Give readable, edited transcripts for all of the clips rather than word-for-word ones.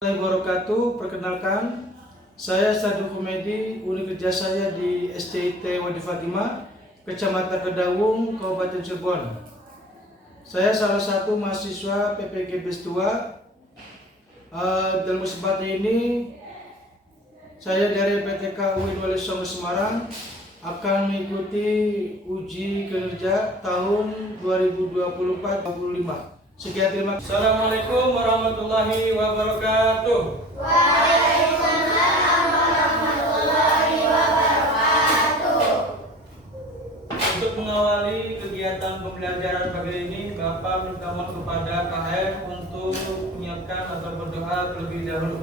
Wabarakatuh. Perkenalkan, saya Sadul Komedi. Unit kerja saya di SCIT Wadi Fatimah, Kecamatan Kedawung, Kabupaten Cirebon. Saya salah satu mahasiswa PPG BES 2. Dalam kesempatan ini, saya dari PTK UIN Wali Songo Semarang akan mengikuti uji kinerja tahun 2024-2025. Sekian, terima kasih. Assalamualaikum warahmatullahi wabarakatuh. Waalaikumsalam warahmatullahi wabarakatuh. Untuk mengawali kegiatan pembelajaran pagi ini, Bapak minta mohon kepada KM untuk menyiapkan atau berdoa terlebih dahulu.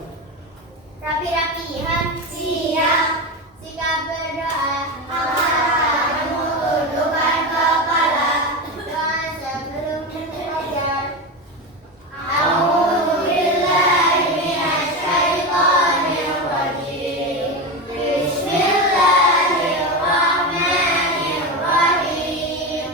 Rapi-rapihan siap, sikap berdoa, amal menundukkan kepala, doa sebelum belajar. A'udzubillahi minasyaitonir rajim. Bismillahirrahmanirrahim.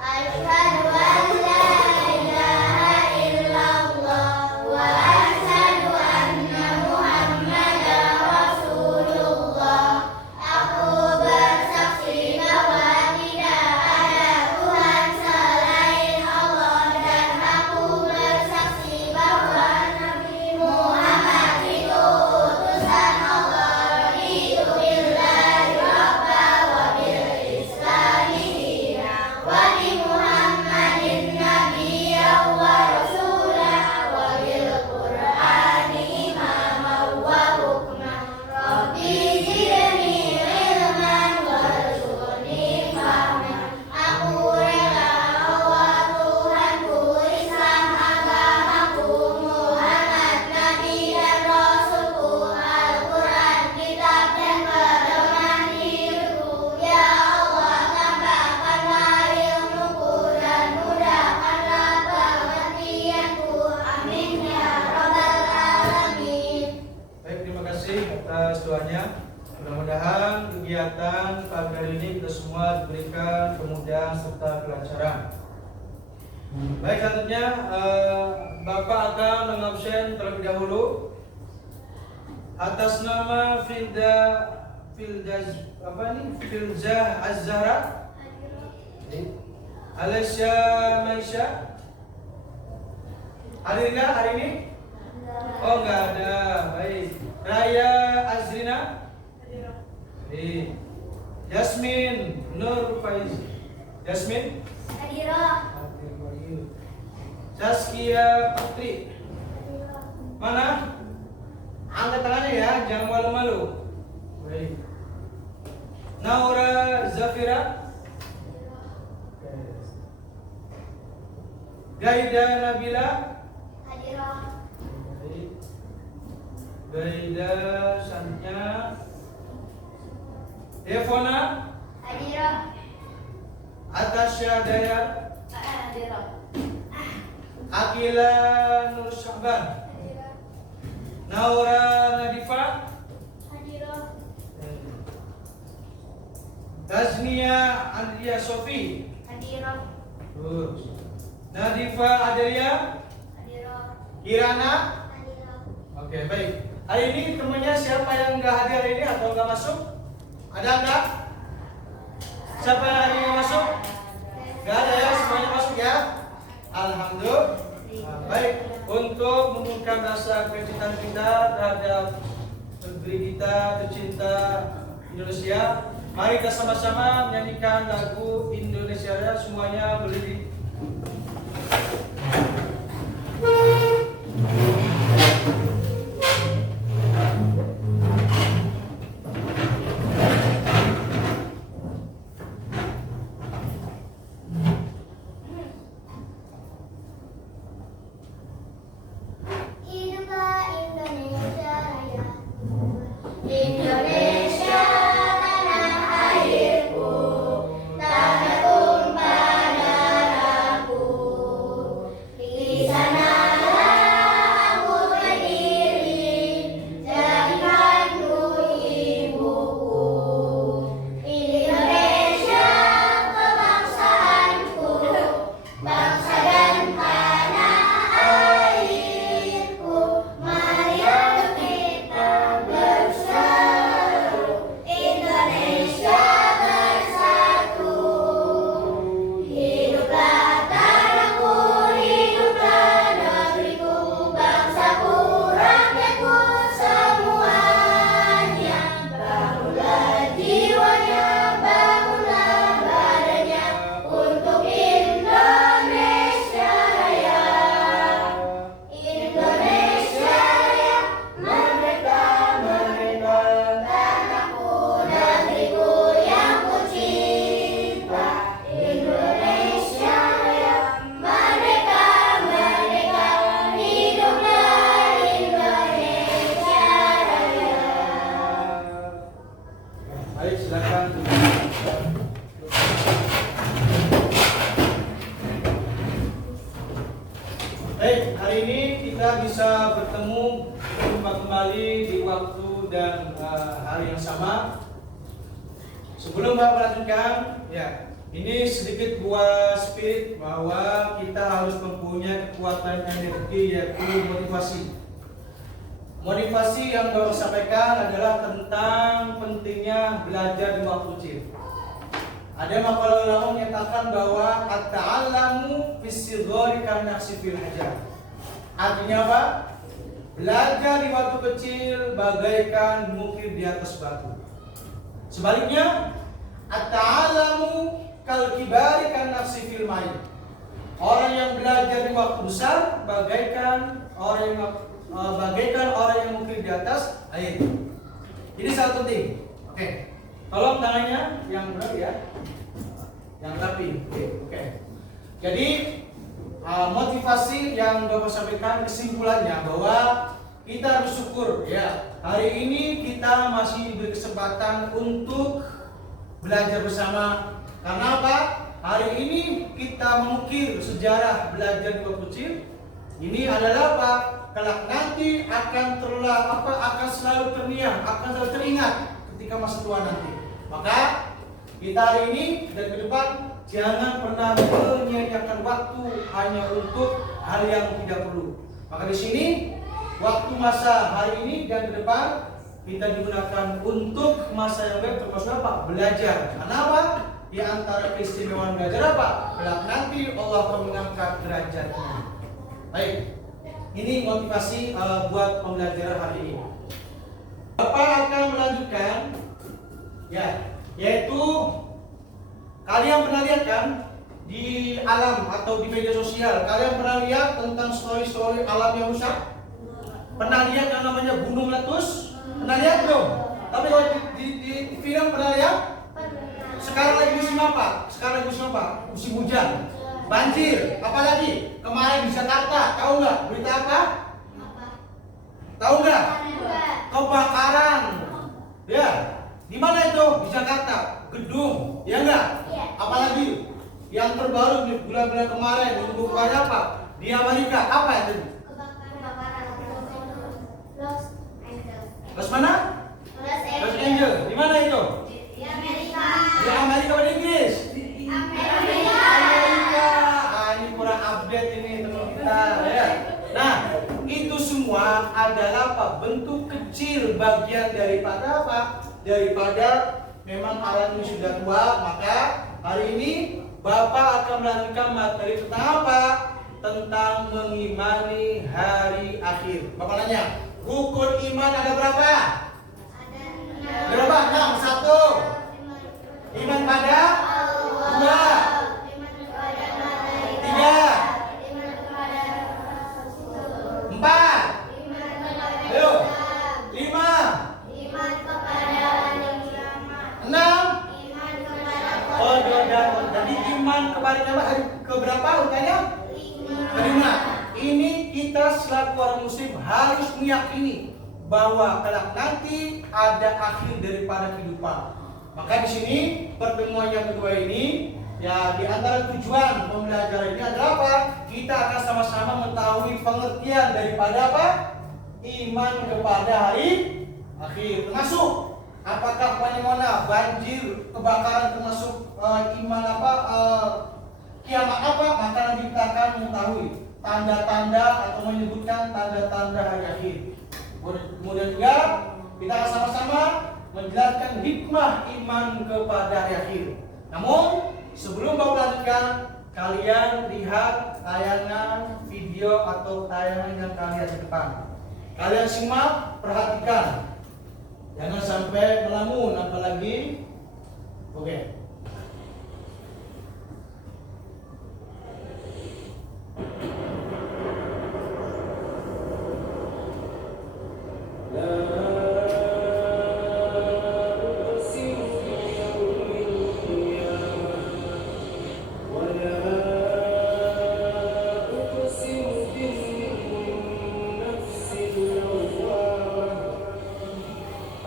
Asyhadu an la ilaha illallah wa asyhadu anna Muhammadar Rasulullah. Aku bersaksi bahwa tidak ada Tuhan selain Allah, dan aku bersaksi bahwa Nabi Muhammad itu utusan Allah. Raditu billahi rabba wa bil islami dina wa bi Muhammadin nabiyya wa rasula wa bil qur'ani imama wa hukma. Rabbi zidni ilman warzuqni fahman. Aku rela Allah Tuhanku, Islam agamaku, Muhammad Nabi dan Rasulku, Al-Quran kitab dan pedoman hidupku. Ya Allah, tambahkanlah ilmuku dan mudahkanlah pengertianku. Amin ya rabbal alamin. Baik, terima kasih atas doanya. Mudah-mudahan kegiatan pagi hari ini kita semua diberikan kemudahan serta kelancaran. Baik, selanjutnya Bapak akan mengabsen terlebih dahulu atas nama Filzah Az-Zahra Alesya Maisha. Hadir nggak hari ini? Oh, nggak ada. Baik. Raya Azrina. Yasmin Nur Faiz. Yasmin. Hadirah. Saskia Putri. Mana? Angkat tangannya ya, jangan malu-malu. Baik. Naura Zafira. Gaida Nabila. Hadirah. Baik. Gaida Sanya. Devona. Hadirah. Atasya Dayar. Hadirah. Akila Nur Syahban. Hadirah. Naura Nadifa. Hadirah. Taznia Andria Sofi. Hadirah. Nadifa Adelia. Hadirah. Kirana. Hadirah. Oke, baik. Hari ini temannya siapa yang nggak hadir hari ini atau nggak masuk? Ada nggak? Siapa yang hari ini masuk? Nggak ada ya, semuanya masuk ya. Alhamdulillah. Nah, baik, untuk menumbuhkan rasa kecintaan kita terhadap negeri kita tercinta Indonesia, mari kita sama-sama menyanyikan lagu Indonesia Raya. Semuanya berdiri. Hiduplah Indonesia Raya. Indonesia tanah airku, tanah tumpah darah Baik, hari ini kita bisa bertemu berjumpa kembali di waktu dan hari yang sama. Sebelum Bapak melanjutkan, ya, ini sedikit buah spirit bahwa kita harus mempunyai kekuatan energi, yaitu motivasi. Motivasi yang Bapak sampaikan adalah tentang pentingnya belajar di waktu kecil. Ada makalah ulama menyatakan bahwa at-ta'allamu fis-sighari kan-naqshi fil hajar. Artinya apa? Belajar di waktu kecil bagaikan mukir di atas batu. Sebaliknya, at-ta'allamu kal-kibari kan-naqshi fil mai. Orang yang belajar di waktu besar bagaikan orang yang mukir di atas air. Ini sangat penting. Oke. Tolong tangannya yang benar ya, yang rapi. Oke. Jadi motivasi yang Bapak sampaikan kesimpulannya bahwa kita bersyukur ya, hari ini kita masih diberi kesempatan untuk belajar bersama. Karena apa? Hari ini kita mengukir sejarah belajar di waktu kecil. Ini adalah apa? Kelak nanti akan akan selalu teringat ketika masa tua nanti. Maka kita hari ini dan ke depan jangan pernah menyia-nyiakan waktu hanya untuk hal yang tidak perlu. Maka di sini waktu masa hari ini dan ke depan kita digunakan untuk masa yang baik, termasuk apa? Belajar. Karena apa? Di antara keistimewaan belajar apa? Kelak nanti Allah akan mengangkat derajatnya. Baik, ini motivasi buat pembelajaran hari ini. Bapak akan melanjutkan. Ya, yaitu kalian pernah lihat kan di alam atau di media sosial, kalian pernah lihat tentang story-story alam yang rusak? Pernah lihat yang namanya gunung meletus? Pernah lihat belum? Tapi kalau di film pernah lihat? Sekarang lagi musim apa? Musim hujan, banjir, apalagi kemarin di Jakarta, tahu nggak berita apa? Tahu nggak? Kebakaran. Ya. Di mana itu? Di Jakarta, gedung, ya enggak? Iya. Apalagi yang terbaru di bulan-bulan kemarin, minggu kemarin apa? Di Amerika, apa itu? Kebakaran. Los mana? Los Angeles. Di mana itu? Di Amerika. Di Amerika atau di Inggris? Amerika. Ini kurang update ini teman kita, ya. Nah, itu semua adalah apa? Bentuk kecil bagian daripada apa? Daripada memang alam ini sudah tua. Maka hari ini Bapak akan melanjutkan materi tentang apa? Tentang mengimani hari akhir. Bapak nanya, rukun iman ada berapa? Berapa? 6. 1. Iman pada 2. 3. 4. Ayo. 5. 6. Oh, jadi iman kepada kiamat ke berapa urutannya? Kelima. Ini kita selaku orang muslim harus meyakini bahwa kelak nanti ada akhir daripada kehidupan. Maka di sini pertemuan yang kedua ini, ya, di antara tujuan pembelajaran ini adalah apa? Kita akan sama-sama mengetahui pengertian daripada apa? Iman kepada hari akhir. Termasuk apakah fenomena banjir, kebakaran termasuk iman apa? Kiamat apa? Maka nanti kita akan mengetahui tanda-tanda atau menyebutkan tanda-tanda hari akhir. Kemudian juga kita akan sama-sama menjelaskan hikmah iman kepada hari akhir. Namun sebelum Bapak lanjutkan, kalian lihat tayangan video atau tayangan yang kalian di depan. Kalian simak, perhatikan. Jangan sampai melamun, apalagi. Oke.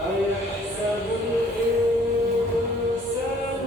أيحسب الإنسان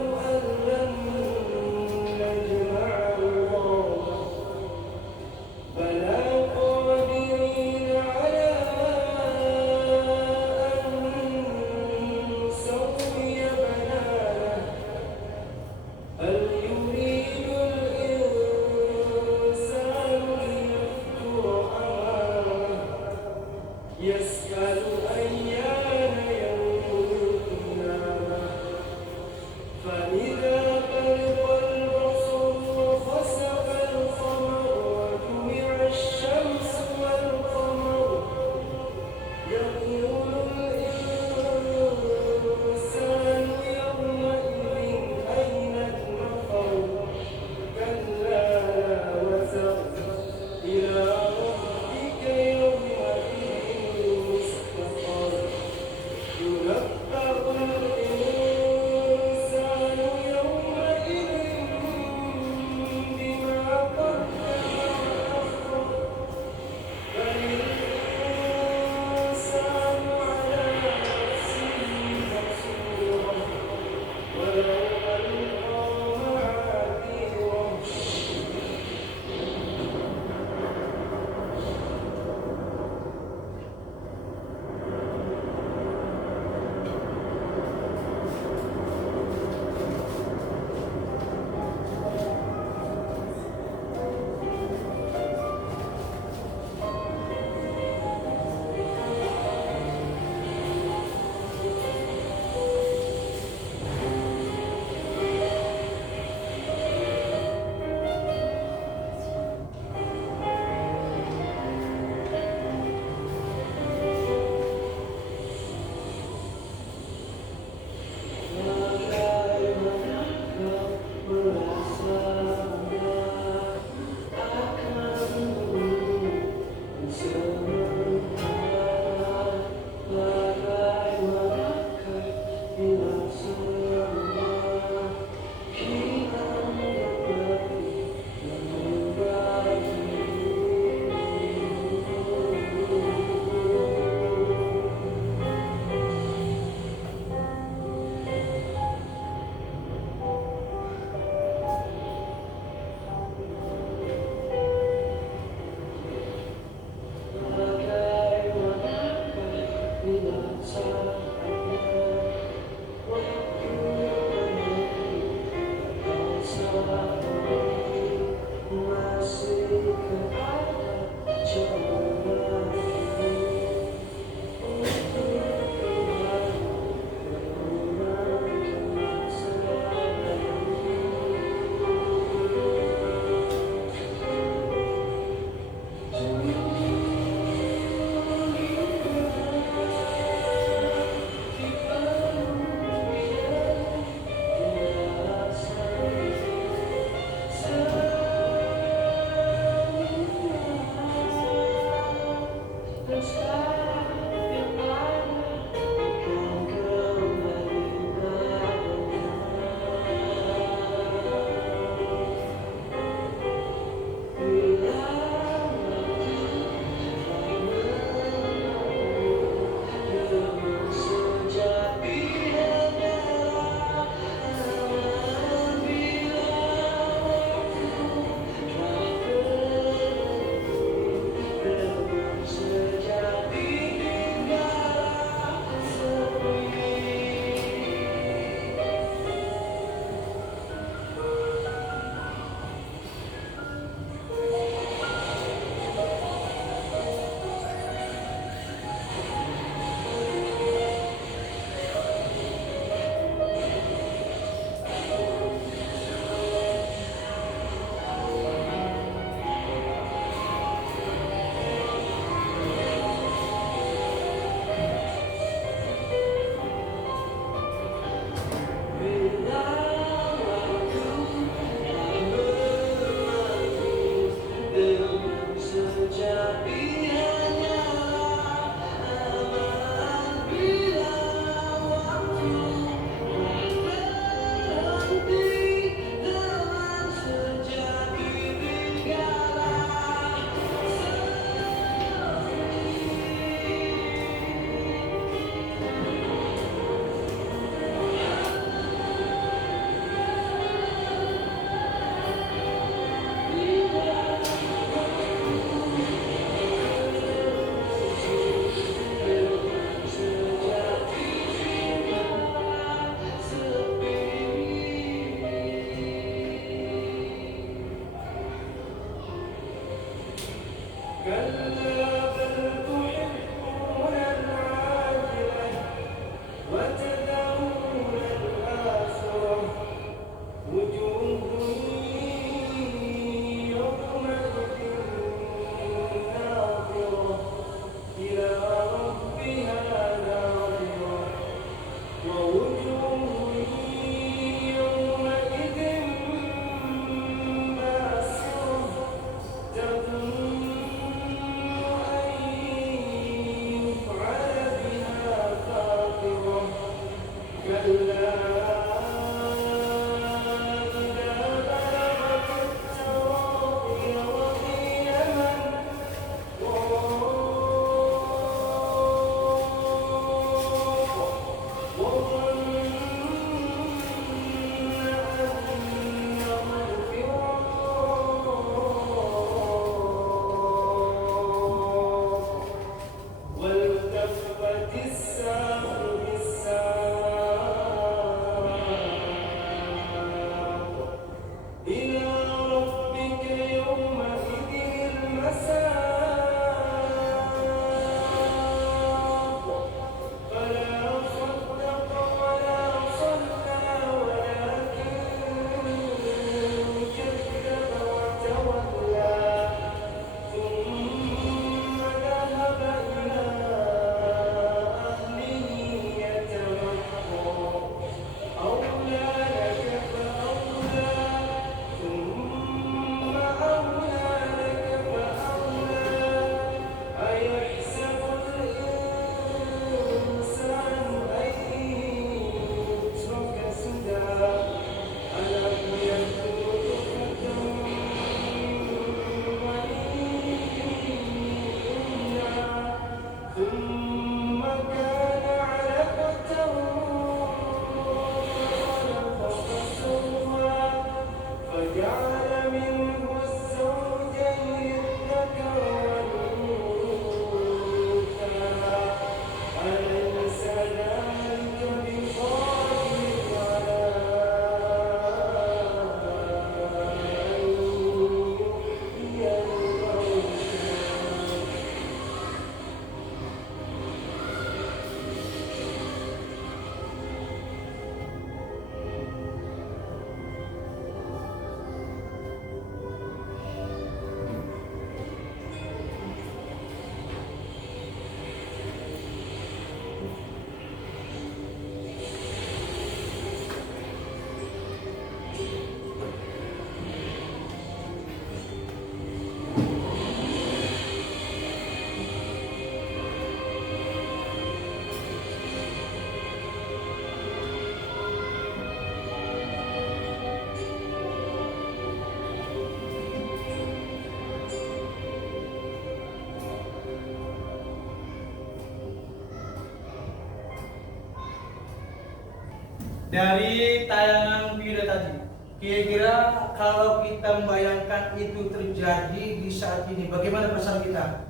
Dari tayangan video tadi, kira-kira kalau kita membayangkan itu terjadi di saat ini, bagaimana perasaan kita?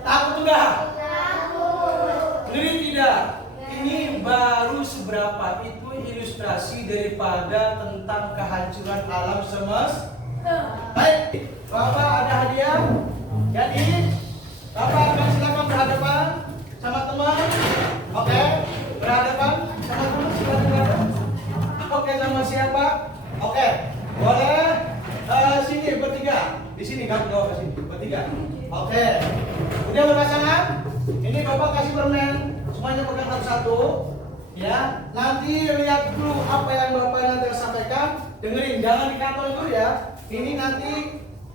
Takut enggak? Takut. Ngeri tidak? Ini baru seberapa, itu ilustrasi daripada tentang kehancuran alam semesta. Baik, Bapak ada hadiah. Jadi, Bapak akan silakan berhadapan sama teman. Oke, berhadapan sama teman, silakan. Oke, sama siapa? Oke, boleh sini bertiga. Di sini kan, ke sini bertiga. Oke, udah berpasangan. Ini Bapak kasih permen, semuanya pegang satu-satu. Ya, nanti lihat dulu apa yang Bapak nanti sampaikan. Dengerin, jangan dikantong dulu ya. Ini nanti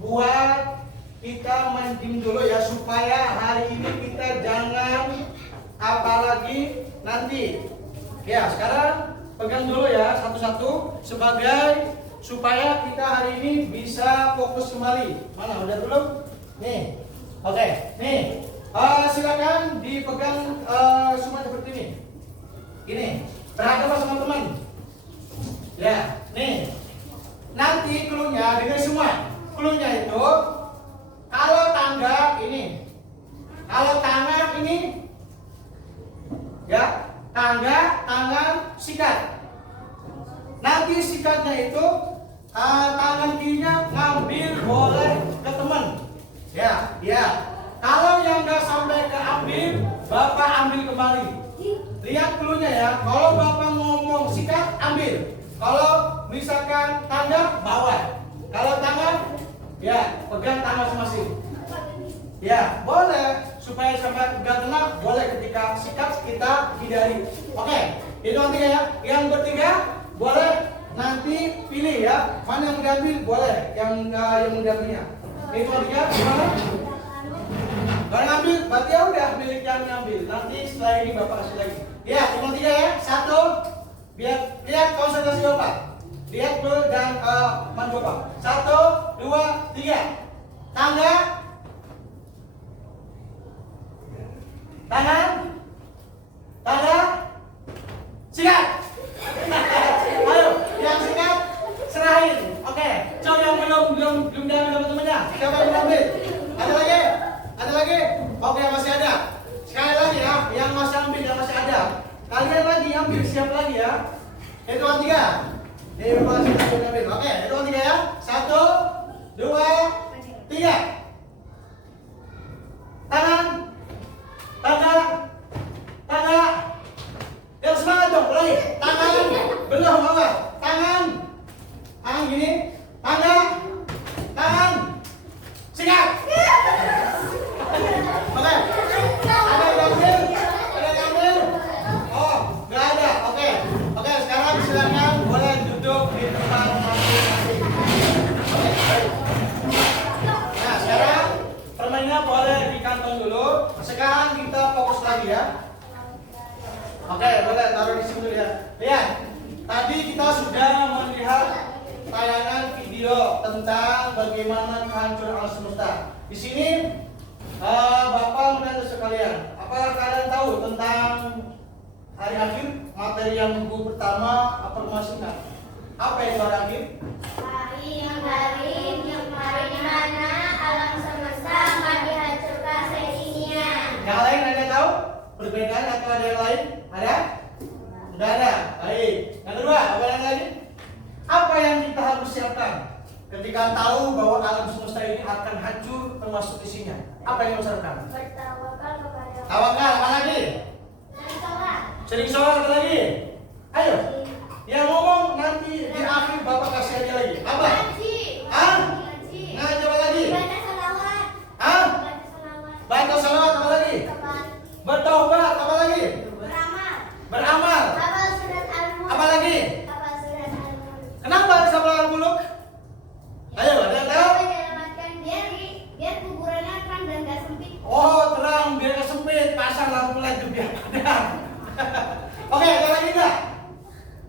buat kita main game dulu ya, supaya hari ini kita jangan apalagi nanti. Ya, sekarang pegang dulu ya satu-satu sebagai supaya kita hari ini bisa fokus kembali. Mana udah belum? Nih. Oke, nih. Silakan dipegang semua seperti ini. Gini, berhadapan sama teman. Ya, nih. Nanti cluenya dengar semua. Cluenya itu kalau tangga ini. Kalau tangan ini ya, tangga, tangan, sikat. Nanti sikatnya itu tangan kirinya ngambil boleh ke teman. Ya, ya. misalkan tanda bawa. Kalau tangan, ya pegang tangan masing-masing. Ya, boleh supaya sampai gak kena, boleh ketika sikat kita hindari. Oke, itu yang ketiga ya. Yang bertiga, boleh nanti pilih ya, mana yang diambil, boleh yang mengambilnya. Itu yang ketiga, gimana? Kalau ngambil, berarti ya udah milik yang ngambil. Nanti setelah ini Bapak kasih lagi. Ya, yang ketiga ya. Satu, biar lihat konsentrasi Bapak. Lihat dulu dan man Bapak. 1, 2, 3. Tangga. Tangan. Tangga. Sikat. Ayo, yang sikat serahin. Oke. Coba yang belum diambil teman-temannya. Siapa yang belum ambil? Ada lagi? Ada lagi? Oke, masih ada. Sekali lagi ya, yang masih ambil yang masih ada. Kalian lagi ambil, siap lagi ya. Hitungan 3. Ini masih ambil. Oke, hitungan 3 ya. 1, 2, 3. Tangan. Tangga. Tangga. Yang semangat dong, lagi. Tangan. Belum apa? Tangan. Tangan gini. Tangga. Tangan. Sikat. Oke. Ada yang ambil? Ada yang ambil? Oh, nggak ada. Oke. Oke, sekarang silakan boleh duduk di tempat masing-masing. Nah, sekarang permainnya boleh di kantong dulu. Sekarang kita fokus lagi ya. Oke, boleh taruh di sini dulu ya. Lihat, tadi kita sudah melihat tayangan video tentang bagaimana kehancuran alam semesta. Di sini Bapak dan sekalian, apakah kalian tahu tentang hari akhir? Materi yang minggu pertama apa masihkan? Apa yang hari akhir? Hari di mana alam semesta akan dihancurkan seisinnya. Yang lain ada tahu? Perbedaan atau ada yang lain? Ada? Sudah ada. Baik. Yang kedua, apa yang lain? Apa yang kita harus siapkan ketika tahu bahwa alam semesta ini akan hancur termasuk isinya? Apa yang harus siapkan? Bertawakal kepada Tawakal, apa lagi? Allah. Sering sholat, apa lagi? Ayo. Yang ngomong nanti di akhir Bapak kasih aja lagi. Apa? Ngaji. Hah? Ngaji. Ngaji apa lagi? Baca salawat. Hah? Baca salawat. Baca salawat, apa lagi? Tepat. Bertobat, apa lagi? Beramal. Beramal. Hafal surat Al-Mulk. Apa lagi? Hafal surat Al-Mulk. Kenapa harus hafal Al-Mulk? Ayo, ada yang tahu? Menyelamatkan biar kuburannya terang dan gak sempit. Oh, terang biar nggak sempit, pasang lampu LED biar padam. Oke, ada lagi nggak?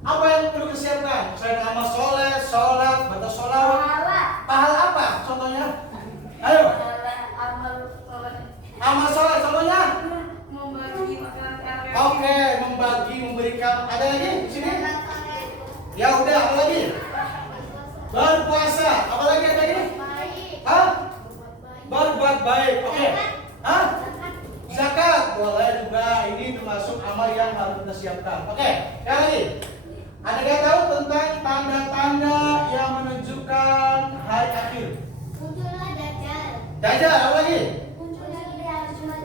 Apa yang perlu disiapkan? Selain amal soleh, sholat, baca sholawat, Pahala. pahala apa? Contohnya? Ayo, amal soleh, contohnya? Membagi makanan yang Oke, membagi, memberikan. Ada lagi di sini? Ya udah, apa lagi? Berpuasa, apa lagi ada lagi? Hah? Berbuat baik, oke. Hah? Zakat, boleh juga. Ini termasuk amal yang harus kita siapkan. Oke, yang lagi. Ada yang tahu tentang tanda-tanda yang menunjukkan hari akhir? Muncullah Dajjal. Dajjal, apa lagi? Munculnya Jumat.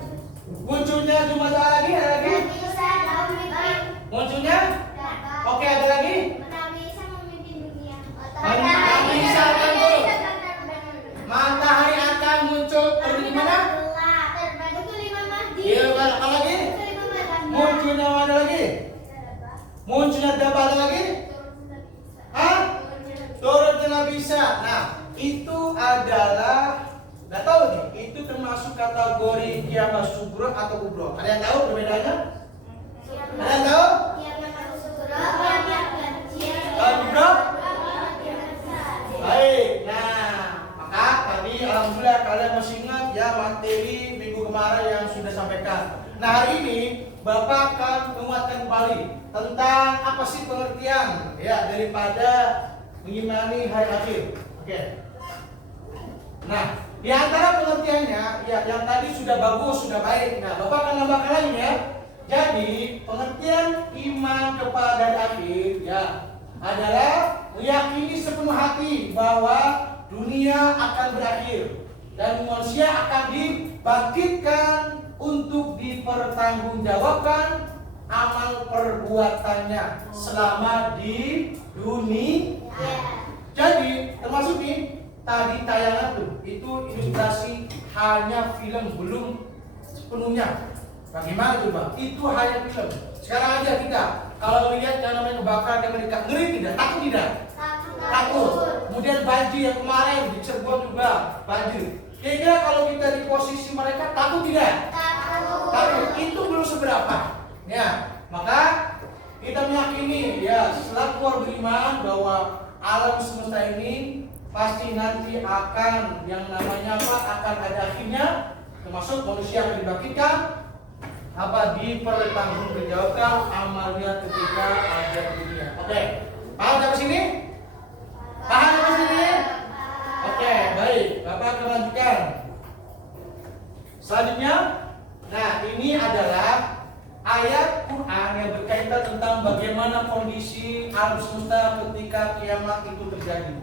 Munculnya Jumat, ada lagi? Ada lagi? Nabi Isa memimpin. Munculnya? Oke, ada lagi? Nabi Isa memimpin dunia. Nabi Isa akan turun. Matahari akan muncul di mana? Terbentuk Imam Mahdi. Iya, apa lagi? Munculnya ada lagi? Munculnya Dajjal, ada lagi? Hah? Turunnya Nabi Isa. Nah, itu adalah nggak tahu nih, itu termasuk kategori kiamat sugro atau kubro. Ada yang tahu perbedaannya? Ada yang tahu? Kubro? Baik. Nah, maka tadi alhamdulillah kalian masih ingat ya materi minggu kemarin yang sudah sampaikan. Nah, hari ini Bapak akan menguatkan kembali tentang apa sih pengertian ya daripada mengimani hari akhir. Oke. Nah, di antara pengertiannya ya yang tadi sudah bagus, sudah baik. Nah, Bapak akan nambahkan lagi ya. Jadi, pengertian iman kepada hari akhir ya adalah meyakini sepenuh hati bahwa dunia akan berakhir dan manusia akan dibangkitkan untuk dipertanggungjawabkan amal perbuatannya selama di dunia. Jadi termasuk nih tadi tayangan tuh itu ilustrasi hanya film, belum sepenuhnya. Bagaimana coba? Itu hanya film. Sekarang aja kita kalau lihat yang namanya kebakaran di Amerika, ngeri tidak? Takut tidak? Takut. Kemudian banjir yang kemarin di Cirebon juga banjir. Kira-kira kalau kita di posisi mereka takut tidak? Takut. Itu belum seberapa. Ya, maka kita meyakini ya selaku orang beriman bahwa alam semesta ini pasti nanti akan yang namanya apa? Akan ada akhirnya, termasuk manusia akan dibangkitkan, dipertanggungjawabkan amalnya ketika ada di dunia. Oke, paham sampai sini? Paham sampai sini? Oke, baik. Bapak akan lanjutkan. Selanjutnya, nah ini adalah ayat Quran yang berkaitan tentang bagaimana kondisi alam semesta ketika kiamat itu terjadi.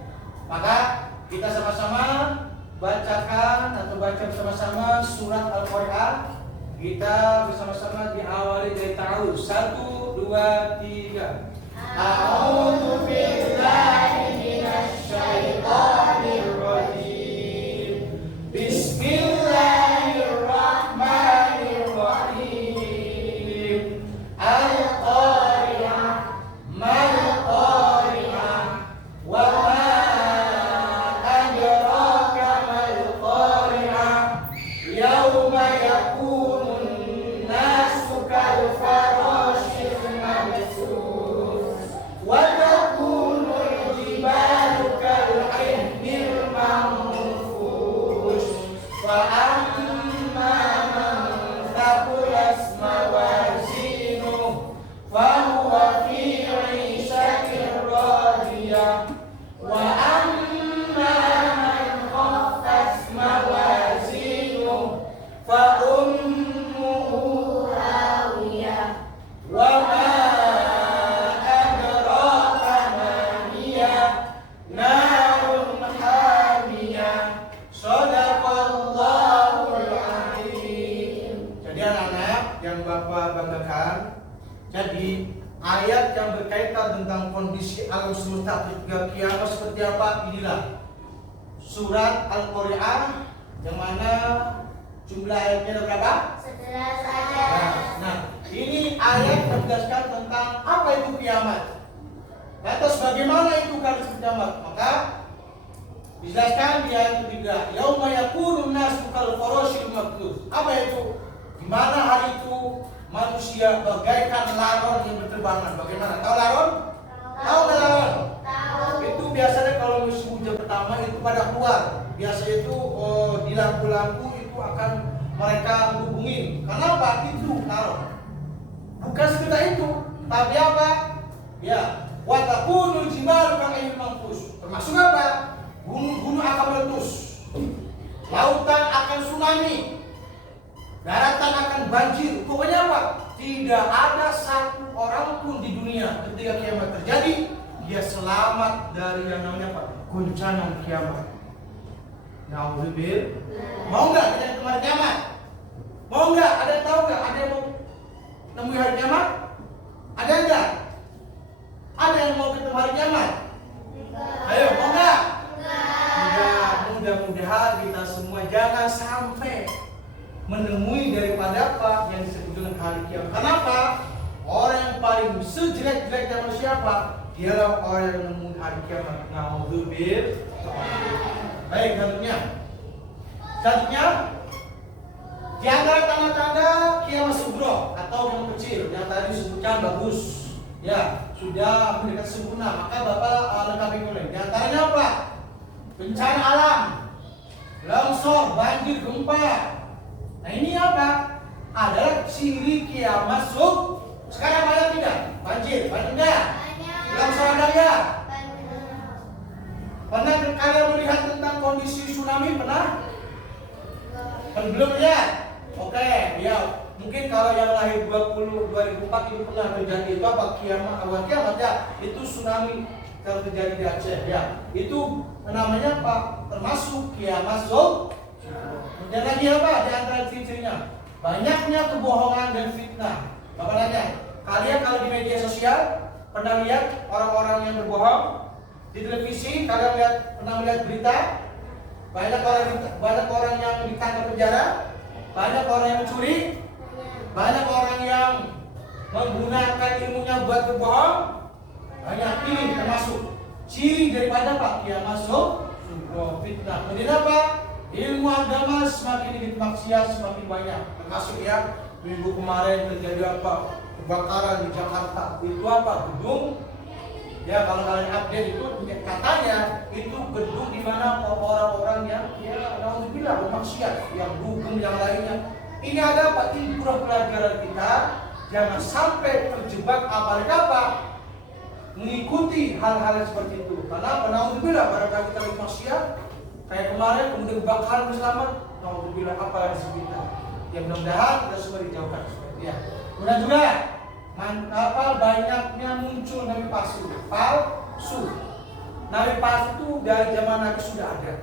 Maka kita sama-sama bacakan atau baca bersama-sama surat Al-Qur'an. Kita bersama-sama diawali dari ta'awud. 1, 2, 3. A'udzu billahi minasy syaithanir rajim. Bismillahirrahmanirrahim. Al-Qari'ah, mal-Qari'ah, wa ma adraka mal-Qari'ah. Yauma yakunun nasu kal-farashil mabthus wa takunul jibalu kal-'ihnil manfush fa amma man thaqulat mawazinuhu fa huwa fi 'ishatin radiyah wa amma man khaffat mawazinuhu fa ummuhu hawiyah wa ma adraka ma hiya narun hamiyah. Shadaqallahul azim. Jadi anak-anak yang Bapak banggakan, jadi ayat yang berkaitan tentang kondisi alam semesta ketika kiamat seperti apa, inilah surat Al-Qari'ah yang mana jumlah ayatnya ada berapa? 11 Nah, ini ayat menjelaskan tentang apa itu kiamat. Lantas bagaimana itu kalau kiamat? Maka dijelaskan di ayat ketiga, yauma yakunun nasu kal farashil mabthus. Apa itu? Di mana hari itu manusia bagaikan laron yang berterbangan. Bagaimana? Tahu laron? Tahu nggak laron? Itu biasanya kalau musim hujan pertama itu pada keluar. Biasa itu di lampu-lampu itu akan mereka hubungin. Kenapa? Itu laron. Bukan sekedar itu, tapi apa? Ya, wa takunul jibalu kal-'ihnil manfush. Termasuk apa? Gunung-gunung akan meletus. Lautan akan tsunami. Daratan akan banjir. Pokoknya apa? Tidak ada satu orang pun di dunia ketika kiamat terjadi dia selamat dari yang namanya apa? Guncangan kiamat. Nauzubillah. Mau nggak kita ketemu hari kiamat? Mau nggak? Ada yang tahu nggak? Ada yang mau nemui hari kiamat? Ada nggak? Ada yang mau ketemu hari kiamat? Ayo, mau nggak? Mudah-mudahan kita semua jangan sampai menemui daripada apa yang disebut dengan hari kiamat. Kenapa? Orang yang paling sejelek-jeleknya manusia apa? Dialah orang yang menemui hari kiamat. Nauzubillah. Baik, selanjutnya di antara tanda-tanda kiamat sugro atau yang kecil yang tadi disebutkan bagus, ya sudah mendekat sempurna, maka Bapak lengkapi mulai. Di antaranya apa? Bencana alam, longsor, banjir, gempa. Nah ini apa? Adalah ciri kiamat sugro. Sekarang banyak tidak? Banjir, banyak enggak? Longsor ada enggak? Pernah kalian melihat tentang kondisi tsunami? Pernah? Belum lihat? Oke, ya mungkin kalau yang lahir 2004 itu pernah terjadi. Itu apa? Awal kiamat ya. Itu tsunami yang terjadi di Aceh ya. Itu namanya apa? Termasuk kiamat sugro. Dan lagi apa? Di antara ciri-cirinya banyaknya kebohongan dan fitnah. Bapak nanya, Kalian kalau di media sosial pernah lihat orang-orang yang berbohong? Di televisi kalian pernah melihat berita? Banyak orang yang ditangkap penjara, banyak orang yang mencuri, banyak orang yang menggunakan ilmunya buat berbohong. Banyak. Ini termasuk ciri daripada Pak yang masuk sumber fitnah. Kemudian apa? Ilmu agama semakin dikit maksiat semakin banyak. Termasuk ya minggu kemarin terjadi apa? Kebakaran di Jakarta. Itu apa? Gedung. Ya kalau kalian update itu katanya itu gedung di mana orang-orang yang alhamdulillah bermaksiat, yang dugem yang lainnya. Ini ada apa? Ini kurang pelajaran kita. Jangan sampai terjebak apalagi apa? Mengikuti hal-hal seperti itu. Karena alhamdulillah barangkali kita bermaksiat kayak kemarin kemudian kebakaran berselamat. Alhamdulillah apa yang kita. Ya mudah-mudahan kita semua dijauhkan seperti ya. Kemudian juga banyaknya muncul nabi palsu. Nabi palsu itu dari zaman Nabi sudah ada.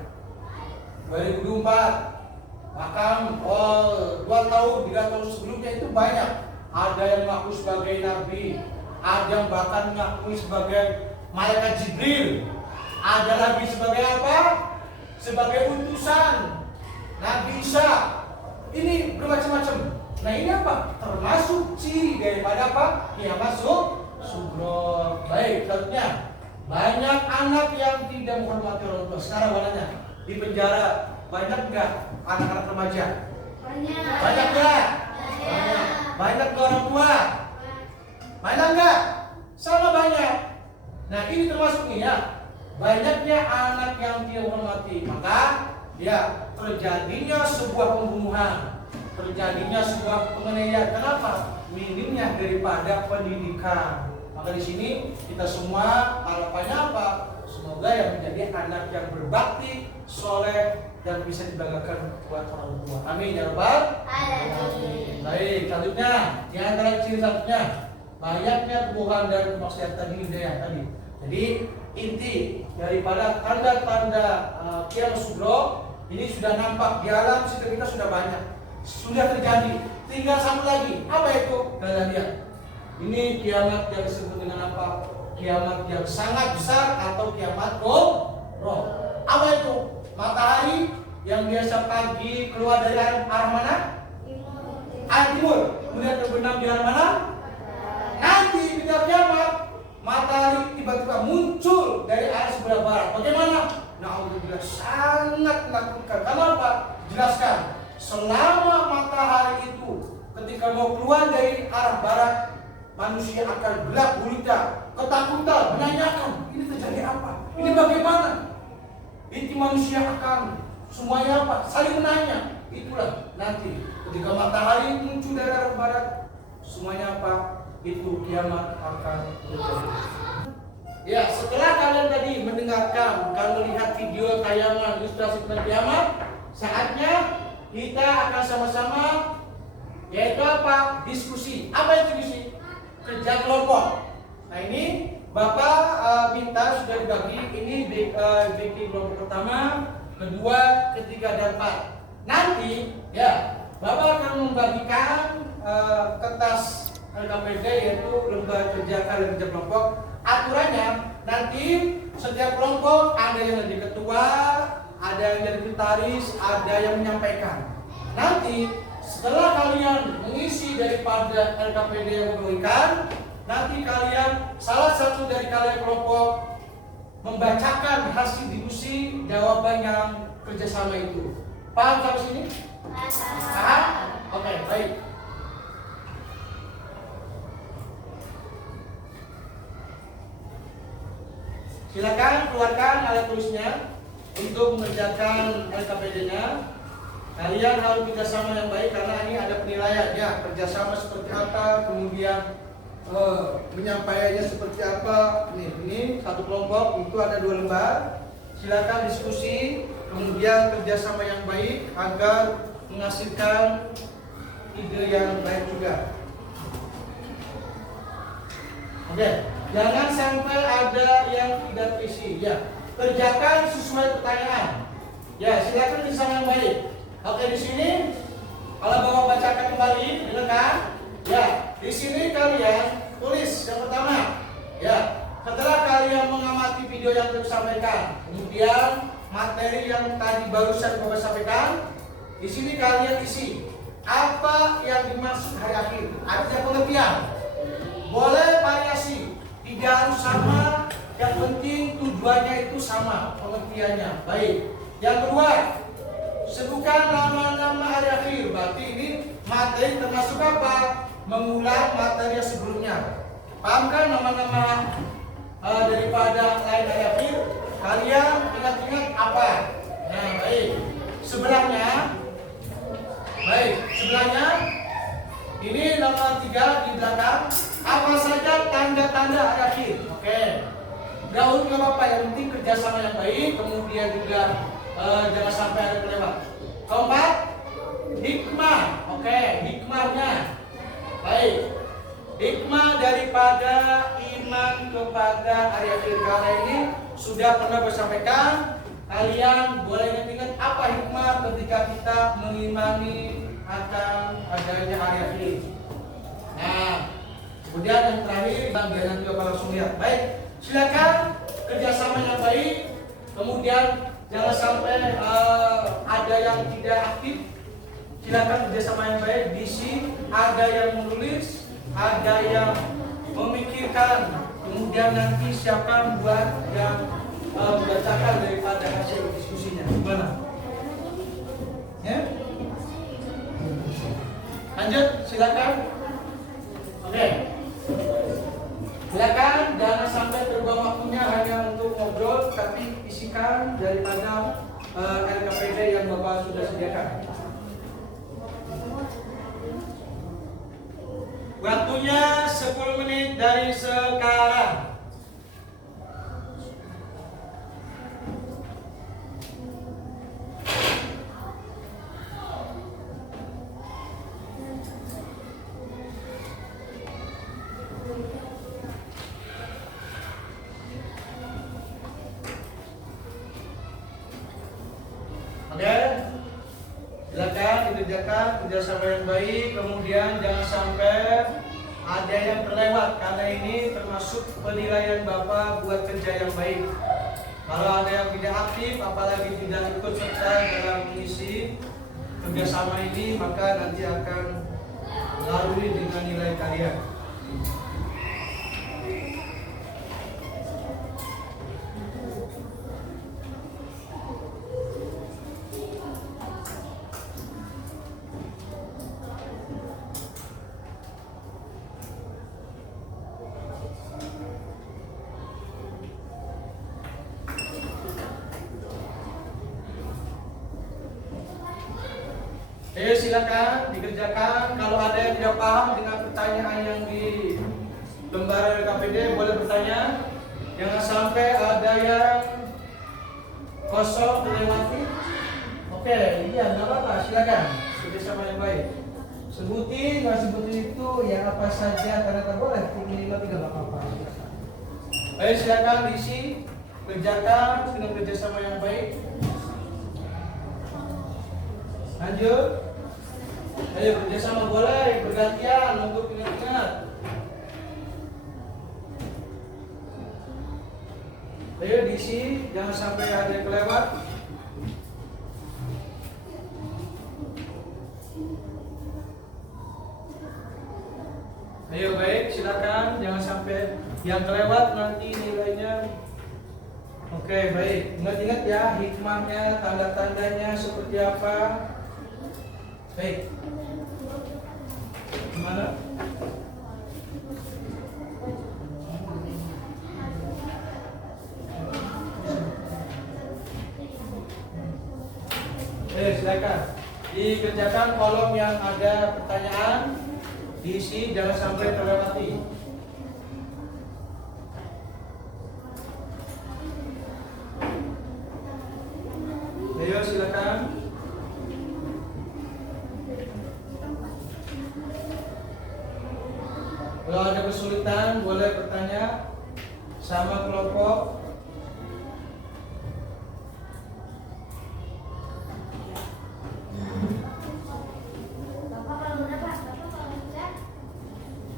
2004 bahkan 2 tahun 3 tahun sebelumnya itu banyak. Ada yang mengaku sebagai nabi, ada yang bahkan mengaku sebagai malaikat Jibril, ada lagi sebagai apa? Sebagai utusan Nabi Isa. Ini bermacam-macam. Nah ini apa? Termasuk ciri daripada apa? Ya masuk sugro. Baik, selanjutnya banyak anak yang tidak menghormati orang tua. Sekarang warnanya di penjara banyak nggak anak-anak remaja? Banyak nggak? Banyak ke orang tua? Banyak nggak? Sama banyak. Nah ini termasuk nih ya. Banyaknya anak yang tidak menghormati. Maka ya terjadinya sebuah pembunuhan, terjadinya sebuah penganiayaan. Kenapa? Minimnya daripada pendidikan. Maka di sini kita semua harapannya apa? Semoga yang menjadi anak yang berbakti, soleh dan bisa dibanggakan buat orang tua. Amin ya rabbal alamin. Baik, selanjutnya di antara ciri selanjutnya banyaknya kebohongan dan kemaksiatan tadi. Jadi inti daripada tanda-tanda kiamat sugro ini sudah nampak di alam sekitar kita sudah banyak, sudah terjadi. Tinggal satu lagi, apa itu? Kalian lihat. Ini kiamat yang disebut dengan apa? Kiamat yang sangat besar atau kiamat roh. Apa itu? Matahari yang biasa pagi keluar dari arah mana? Arah timur. Kemudian terbenam di arah mana? Nanti ketika kiamat matahari tiba-tiba muncul dari arah sebelah barat. Bagaimana? Na'udzubillah, sangat menakutkan. Kenapa? Jelaskan. Selama matahari itu ketika mau keluar dari arah barat, manusia akan gelap gulita, ketakutan, menanyakan ini terjadi apa? Ini bagaimana? Itu manusia akan semuanya apa? Saling menanya. Itulah nanti ketika matahari muncul dari arah barat, semuanya apa? Itu kiamat akan terjadi. Ya, setelah kalian tadi mendengarkan, kalian melihat video tayangan ilustrasi tentang kiamat, saatnya kita akan sama-sama yaitu apa? Diskusi. Apa itu diskusi? Kerja kelompok. Nah ini Bapak minta sudah dibagi. Ini bikin kelompok pertama, kedua, ketiga, dan 4. Nanti ya Bapak akan membagikan kertas LKPD yaitu lembar kerja kalian kerja kelompok. Aturannya nanti setiap kelompok ada yang jadi ketua, ada yang jadi inventaris, ada yang menyampaikan. Nanti setelah kalian mengisi daripada LKPD yang diberikan, nanti kalian salah satu dari kalian kelompok membacakan hasil diskusi jawaban yang kerjasama itu. Paham sampai sini? Paham? Oke, baik. Silakan keluarkan alat tulisnya untuk mengerjakan LKPD-nya. Kalian harus kerjasama yang baik karena ini ada penilaian ya, kerjasama seperti apa, kemudian menyampaikannya seperti apa. Ini satu kelompok itu ada 2 lembar. Silakan diskusi, kemudian kerjasama yang baik agar menghasilkan ide yang baik juga. Oke, jangan sampai ada yang tidak terisi. Ya, kerjakan sesuai pertanyaan. Ya, silakan kerjasama yang baik. Oke, di sini kalau Bapak bacakan kembali, dengarkan. Ya, Di sini kalian tulis yang pertama, ya. Setelah kalian mengamati video yang saya sampaikan, kemudian materi yang tadi barusan Bapak sampaikan, di sini kalian isi apa yang dimaksud hari akhir. Ada pengertian. Boleh variasi, tidak harus sama. Yang penting tujuannya itu sama, pengertiannya. Baik. Yang kedua, sebutkan nama-nama hari akhir. Berarti ini materi termasuk apa? Mengulang materi yang sebelumnya. Paham kan nama-nama daripada lain hari akhir? Kalian ingat-ingat apa? Nah, baik. Sebelahnya, ini nomor 3 di belakang. Apa saja tanda-tanda hari akhir? Oke. Gaul nggak apa-apa, yang penting kerjasama yang baik, kemudian juga jangan sampai ada kelewat. Keempat, hikmah. Oke, hikmahnya. Baik. Hikmah daripada iman kepada hari akhir. Karena ini sudah pernah bersampaikan. Kalian boleh ingat apa hikmah ketika kita mengimani akan adanya hari akhir. Nah, kemudian yang terakhir bagian juga langsung lihat. Baik. Silakan kerjasama yang baik, kemudian jangan sampai ada yang tidak aktif. Silakan kerjasama yang baik, diisi, ada yang menulis, ada yang memikirkan, kemudian nanti siapa buat yang membacakan daripada hasil diskusinya. Gimana? Ya? Lanjut, silakan. Oke. Silakan, jangan sampai terbuang waktunya hanya untuk ngobrol, tapi isikan daripada LKPD yang Bapak sudah sediakan. Waktunya 10 menit dari sekarang. Oke, silakan dikerjakan kerjasama yang baik, kemudian jangan sampai ada yang terlewat karena ini termasuk penilaian Bapak buat kerja yang baik. Kalau ada yang tidak aktif, apalagi tidak ikut serta dalam mengisi kerjasama ini, maka nanti akan melalui dengan nilai kalian. Silakan dikerjakan. Kalau ada yang tidak paham dengan pertanyaan yang di lembar LKPD boleh bertanya. Jangan sampai ada yang kosong dilewati. Oke, iya nggak apa-apa. Silakan kerjasama yang baik. Sebutin, nggak sebutin itu ya apa saja karena tak boleh. Ini tidak apa-apa. Ayo silakan diisi, kerjakan dengan kerjasama yang baik. Lanjut. Ayo kerjasama boleh bergantian untuk ingat-ingat. Ayo diisi, jangan sampai ada yang kelewat. Ayo baik, silakan jangan sampai yang kelewat nanti nilainya. Oke baik, ingat-ingat ya hikmahnya, tanda-tandanya seperti apa. Baik. Gimana? Silakan dikerjakan kolom yang ada pertanyaan, diisi jangan sampai terlewati. Ayo silakan. Kalau ada kesulitan boleh bertanya sama kelompok.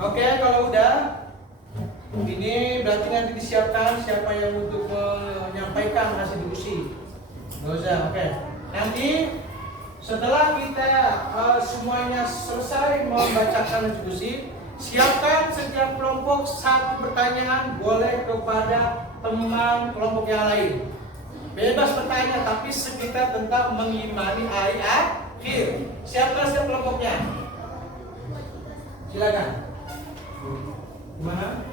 Oke, kalau udah, ini berarti nanti disiapkan siapa yang untuk menyampaikan hasil diskusi. Gak usah, oke. Nanti setelah kita semuanya selesai membacakan diskusi, siapkan setiap kelompok satu pertanyaan boleh kepada teman kelompok yang lain. Bebas bertanya, tapi sekitar tentang mengimani hari akhir. Siapkan setiap kelompoknya. Silakan. Gimana?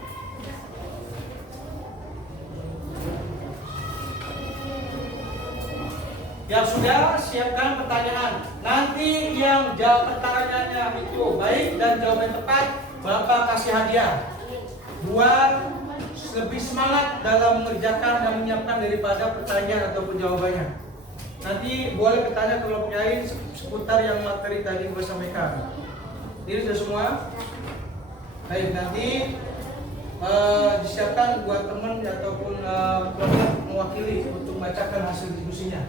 Yang sudah, siapkan pertanyaan. Nanti yang jawab pertanyaannya itu baik dan jawaban tepat, Bapak kasih hadiah. Buat lebih semangat dalam mengerjakan dan menyiapkan daripada pertanyaan ataupun jawabannya. Nanti boleh bertanya ke kelompok lain seputar yang materi tadi gue sampaikan. Ini sudah semua? Baik, nanti disiapkan buat teman ataupun kelompok mewakili untuk membacakan hasil diskusinya.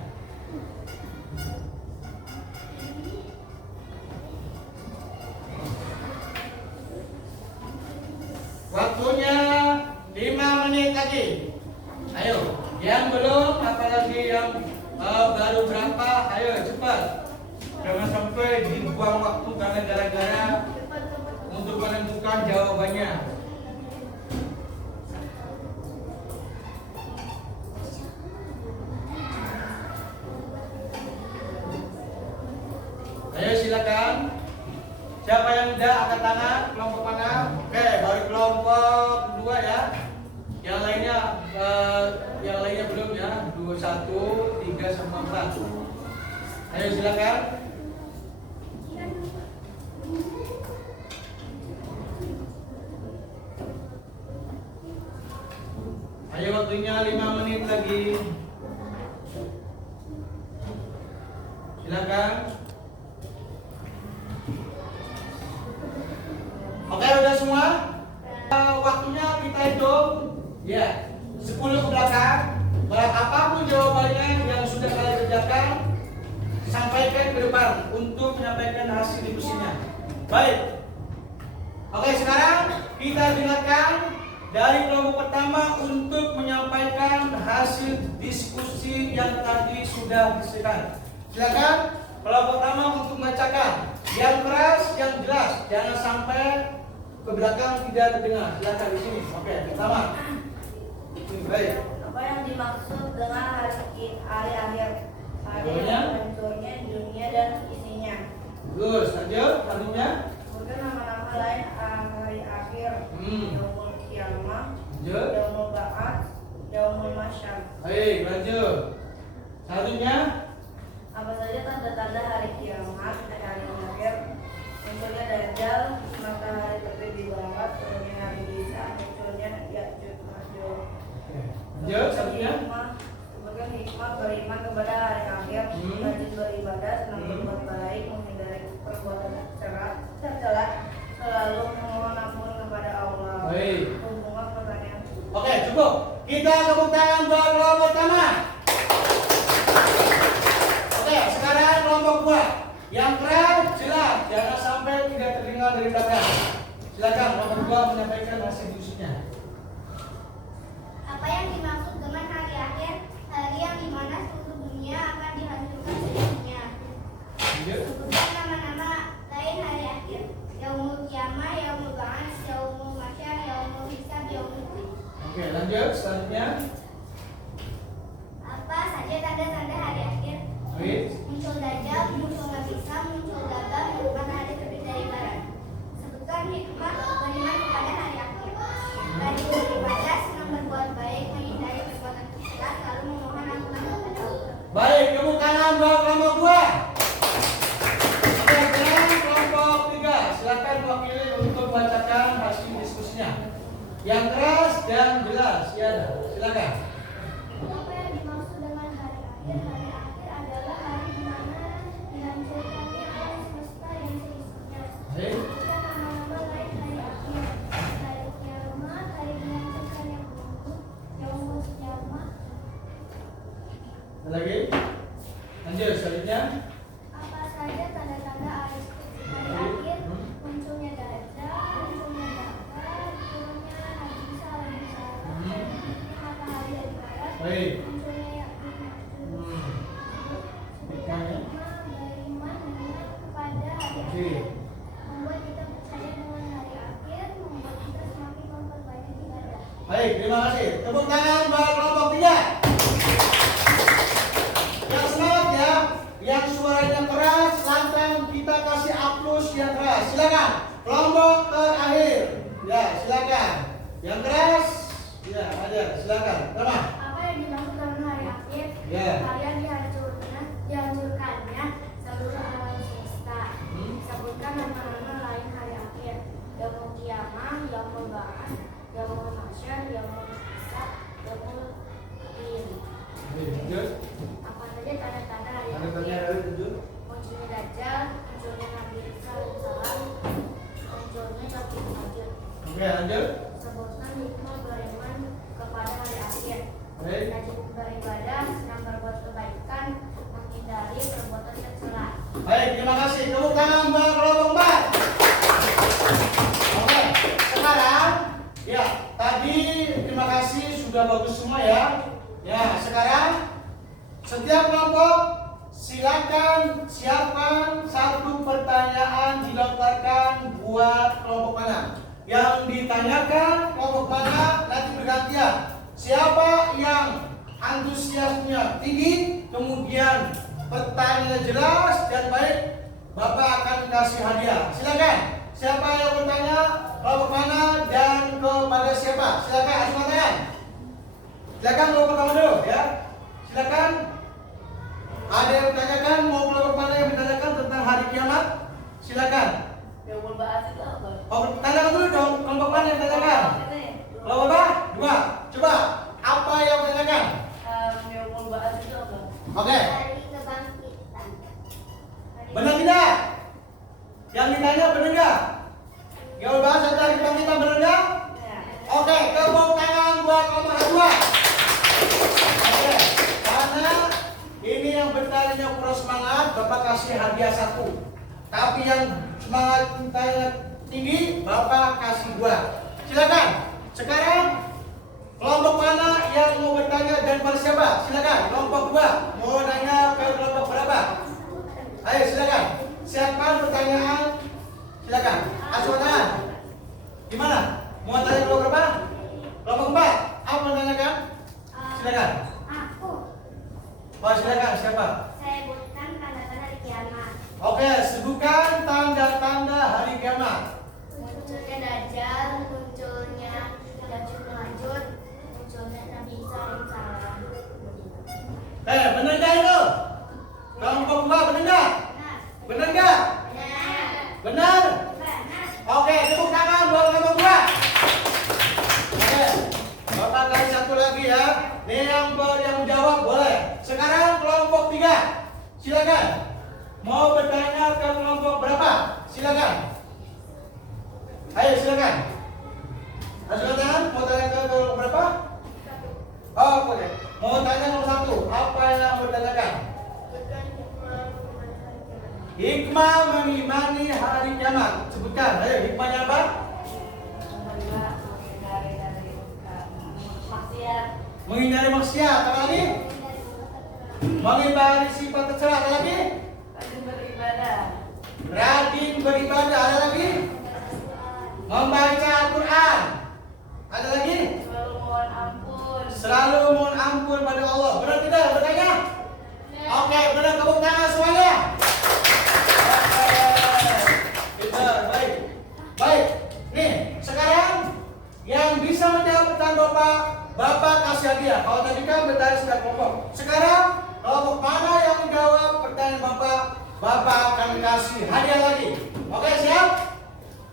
Waktunya 5 menit lagi. Ayo, yang belum, apalagi yang baru berapa, ayo cepat. Jangan sampai dibuang waktu karena gara-gara untuk menentukan jawabannya. Ayo silakan. Siapa yang udah angkat tangan? Kelompok mana? Oke, baru kelompok 2 ya. Yang lainnya belum ya. 2, 1, 3 sama 4. Ayo silakan. Ayo waktunya 5 menit lagi. Silakan. Oke, udah semua? Waktunya kita hitung. Ya, 10 ke belakang. Apapun jawabannya yang sudah kalian kerjakan, sampaikan ke depan untuk menyampaikan hasil diskusinya. Baik. Oke, sekarang kita dengarkan dari kelompok pertama untuk menyampaikan hasil diskusi yang tadi sudah disediakan. Silakan kelompok pertama untuk membacakan. Yang keras, yang jelas, jangan sampai ke belakang tidak terdengar. Silakan di sini. Oke, pertama. Baik. Apa yang dimaksud dengan hari akhir? Hari hancurnya dunia dan isinya. Bagus, lanjut. Selanjutnya. Kemudian nama-nama lain hari akhir. Yaumul Qiyamah, Yaumul Ba'ats, Yaumul Mahsyar. Baik, lanjut. Selanjutnya. Apa saja tanda-tanda hari kiamat, hari akhir? Munculnya Dajjal, matahari terbit di barat, turunnya hari Isa, munculnya Ya'juj Ma'juj. Lanjut, selanjutnya. Sebagai hikmah beriman kepada hari akhir, rajin beribadah, senang berbuat baik, menghindari perbuatan tercela, selalu memohon ampun kepada Allah. Baik. Hubungan pertanyaan. Oke, cukup. Kita tepuk tangan buat kelompok pertama. Oke, sekarang kelompok 2. Yang keras, jelas, jangan sampai tidak terdengar dari belakang. Silakan kelompok 2 menyampaikan hasil diskusinya. Apa yang dimaksud dengan hari akhir? Hari yang dimana seluruh dunia akan dihancurkan seluruhnya. Sebutkan nama-nama lain hari akhir. Yaumul Qiyamah, Yaumul Ba'ats, Yaumul Mahsyar, Yaumul Hisab, Yaumul Din. Oke, lanjut. Selanjutnya. Apa saja tanda-tanda hari akhir? Baik. Muncul Dajjal, muncul Nabi Isa, muncul Dajjal, matahari terbit dari barat. Sebutkan hikmah beriman kepada hari akhir. Rajin beribadah, senang berbuat baik, menghindari perbuatan tercela, selalu memohon ampunan kepada Allah. Baik, tepuk tangan buat kelompok 2. Oke, sekarang kelompok 3. Silakan wakili untuk bacakan hasil diskusinya. Yang keras dan jelas, ya ada. Silakan. Apa yang dimaksud dengan hari akhir? Hari akhir adalah hari di mana dihancurkannya alam semesta dan seisinya. Baik. Bukan nama-nama lain hari akhir. Hari kiamat, hari dihancurkan yang buruk, Yaumul Qiyamah. Ada lagi? Lanjut, selanjutnya. Apa saja tanda-tanda hari akhir? Munculnya Dajjal, munculnya Baik, terima kasih. Tepuk tangan buat kelompok 3. Yang semangat ya. Yang suaranya keras, lantang kita kasih aplaus yang keras. Silakan. Kelompok terakhir. Ya, silakan. Yang keras, ya ada. Silakan. Tema. Apa yang dimaksud dengan hari akhir? Ya. Hari yang dihancurkannya seluruh alam semesta. Sebutkan nama-nama lain hari akhir. Yaumul Qiyamah, Yaumul Ba'ats, Yaumul Mahsyar, Yaumul Hisab, Yaumul Din. Lanjut. Apa saja tanda-tanda hari Tanda-tanda akhir? dari tujuh. Munculnya Dajjal, munculnya Nabi Isa alaihissalam, munculnya Ya'juj Ma'juj. Oke, lanjut. Sebutkan hikmah beriman kepada hari akhir. Baik. Rajin beribadah, senang berbuat kebaikan, menghindari perbuatan tercela. Baik, terima kasih. Tepuk tangan buat kelompok 4. Oke, sekarang ya, tadi terima kasih sudah bagus semua ya. Ya, sekarang setiap kelompok silakan siapkan satu pertanyaan dilontarkan buat kelompok mana. Yang ditanyakan kelompok mana nanti bergantian. Siapa yang antusiasnya tinggi, kemudian pertanyaannya jelas dan baik, Bapak akan kasih hadiah. Silakan. Siapa yang bertanya, kelompok mana dan kepada siapa? Silakan adu tangan. Silakan kelompok pertama dulu ya. Silakan. Ada yang bertanyakan, mau kelompok mana yang bertanyakan tentang hari kiamat? Silakan. Yaumul Ba'ats itu apa? Oh, tanyakan dulu dong, kelompok mana yang bertanyakan? Kelompok apa? 2. Coba, apa yang bertanyakan? Yaumul Ba'ats itu apa? Oke. Hari kebangkitan. Benar tidak? Yang ditanya benar enggak? Yang bahas hari kebangkitan benar enggak? Ya. Oke, tepuk tangan buat kelompok 2. Oke, karena ini yang bertanya kurang semangat, Bapak kasih hadiah 1. Tapi yang semangat tanya tinggi, Bapak kasih 2. Silakan. Sekarang kelompok mana yang mau bertanya dan pada siapa? Silakan. Kelompok 2 mau nanya ke kelompok berapa? Ayo silakan. Siapkan pertanyaan. Silakan. Asuh tangan. Gimana? Mau tanya kelompok berapa? Kelompok 4. Apa mau tanyakan? Silakan. Aku. Oh, silakan. Siapa? Saya sebutkan tanda-tanda hari kiamat. Oke, sebutkan tanda-tanda hari kiamat. Munculnya Dajjal, munculnya Ya'juj Ma'juj, munculnya Nabi Isa alaihissalam. Benar enggak itu? Kelompok 2 benar enggak? Benar. Benar enggak? Benar. Benar? Benar. Oke, tepuk tangan buat kelompok 2. Oke, Bapak kasih 1 lagi ya. Nih yang jawab boleh. Sekarang kelompok 3. Silakan. Mau bertanya ke kelompok berapa? Silakan. Ayo silakan. Asuh tangan. Mau tanya ke kelompok berapa? Oh, oke. Mau tanya nomor 1. Apa yang mau ditanyakan? Hikmah mengimani hari kiamat. Sebutkan. Ayo, hikmahnya apa? Kedua, menghindari dari maksiat. Menghindari maksiat. Apa lagi? Menghindari sifat tercela. Apa lagi? Rajin beribadah. Rajin beribadah. Ada lagi? Membaca Al-Quran. Ada lagi? Selalu mohon ampun. Selalu mohon ampun pada Allah. Benar tidak bertanya? Oke, benar. Tepuk tangan semuanya. Benar, baik. Baik. Nih, sekarang yang bisa menjawab pertanyaan Bapak kasih hadiah. Kalau tadi kan bertanya setiap kelompok. Sekarang kelompok mana yang menjawab pertanyaan Bapak akan kasih hadiah lagi. Oke, siap?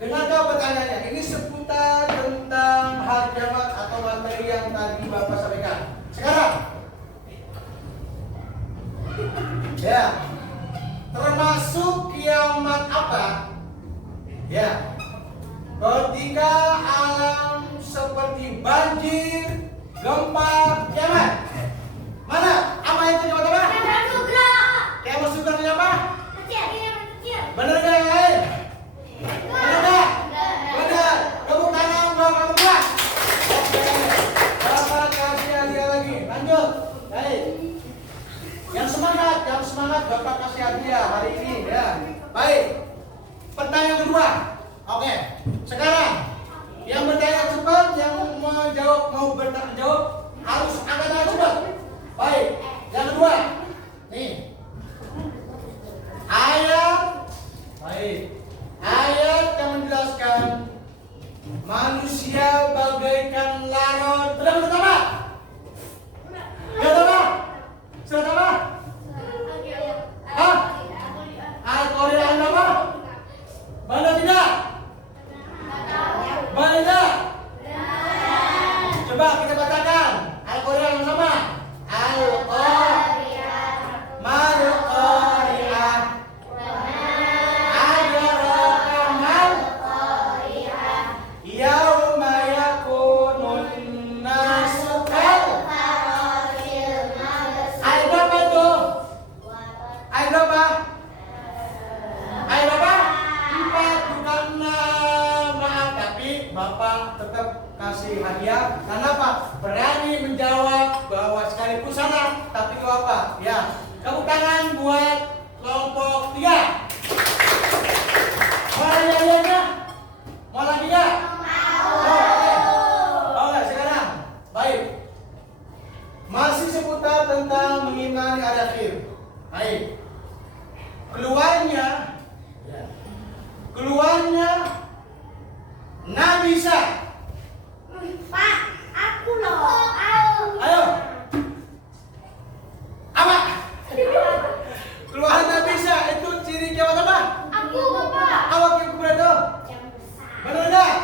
Dengarkan pertanyaannya. Ini seputar tentang hari kiamat atau materi yang tadi Bapak sampaikan. Sekarang, ya, termasuk kiamat apa? Ya, ketika alam seperti banjir, gempa, kiamat. Mana? Apa itu kiamat apa? Kiamat Sugro. Kiamat Sugro itu apa? Kecil, kiamat kecil. Benar nggak yang lain? Benar nggak? Benar. Tepuk tangan buat kamu semua. Oke. Bapak kasih hadiah lagi. Lanjut. Baik. Yang semangat Bapak kasih hadiah hari ini ya. Baik. Pertanyaan kedua. Oke. Sekarang yang bertanya cepat, yang mau jawab mau bertanggung jawab harus angkat tangan cepat. Baik. Yang kedua, nih ayat yang menjelaskan manusia bagaikan laron. Sudah pertama? Sudah apa? Hah? Al-Quran apa? Benar tidak? Benar tidak? Coba kita bacakan Al-Quran yang sama. Al-Qari'ah. Mal-Qari'ah. Adrakamal Qari'ah. Yauma yakunun nasu kal farashil mabthus. Ayat berapa itu? Ayat berapa? Ayat berapa? 4, bukan maaf, tapi Bapak tetap kasih hadiah. Kenapa? Berani menjawab bahwa sekalipun salah, tapi gak apa? Ya, tepuk tangan buat kelompok 3. Mau hadiahnya? Mau lagi gak? Oke, sekarang. Baik. Masih seputar tentang mengimani hari akhir. Baik. Keluarnya Nabi Isa. Pak, aku loh. Ayo. Apa? Keluar Nabi Isa itu ciri kiamat apa? Aku, Bapak. Awak yang berada. Yang besar. Benar enggak?